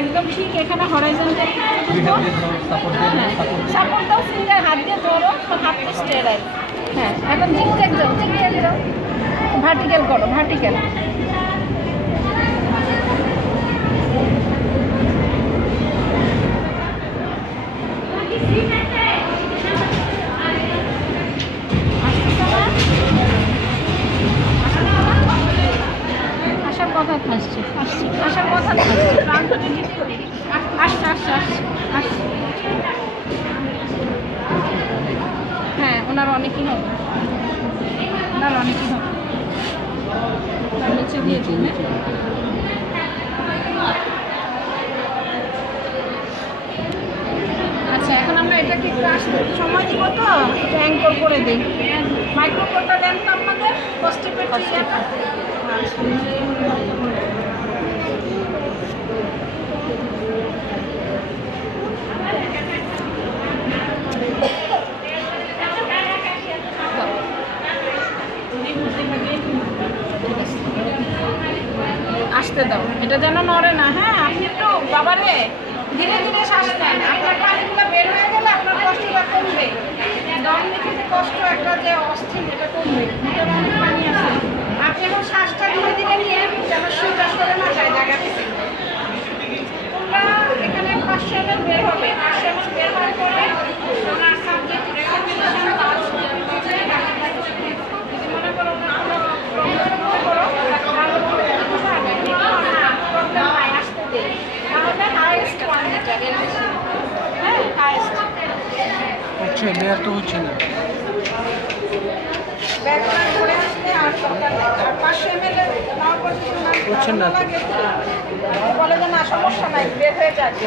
একদম ঠিক এখানে হরাইজন্টাল সাপোর্ট দাও, ফিঙ্গার হাত দিয়ে ধরো, হাতটা স্টেরাইল। হ্যাঁ, এখন জিগজ্যাগ দাও, জিগজ্যাগ দাও, ভার্টিক্যাল করো, ভার্টিক্যাল। আসার কথা আসছে, আসছে, আসার কথা আসছে, আসছে, আসছে, আসছে, আসছে। হ্যাঁ, ওনার অনেকই হবে, ওনার অনেকই হবে। নিচে দিয়ে দিন। আচ্ছা, এখন আমরা এটাকে একটু আসতে সময় দিব, তো এটা অ্যাঙ্কর করে দিই। মাইক্রোফোনটা দেন তো আপনাদের কষ্টে পেটে। আসতে দাও, এটা যেন নড়ে না। হ্যাঁ, আপনি একটু বাবারে ধীরে ধীরে শ্বাস নেন। আপনার পানিগুলো বের হয়ে গেলে আপনার কষ্টটা কমবে। দম নিতে যে কষ্ট একটা যে অস্থির, এটা কমবে। ভিতরে অনেক পানি আছে। আপনি এখন শ্বাসটা ধীরে ধীরে নিয়ে যেন সোজা সরে না যায় জায়গা থেকে। তোমরা এখানে 500 ml বের হবে। 500 ml বের হওয়ার পরে ওনার সাবজেক্ট রেকমেন্ডেশন কাজ যদি মনে করো ওনার কোনো প্রবলেম মনে করো হচ্ছে মেয়ার তো হচ্ছে না, হচ্ছে না, বলে যে না সমস্যা নাই, বের হয়ে যাচ্ছে।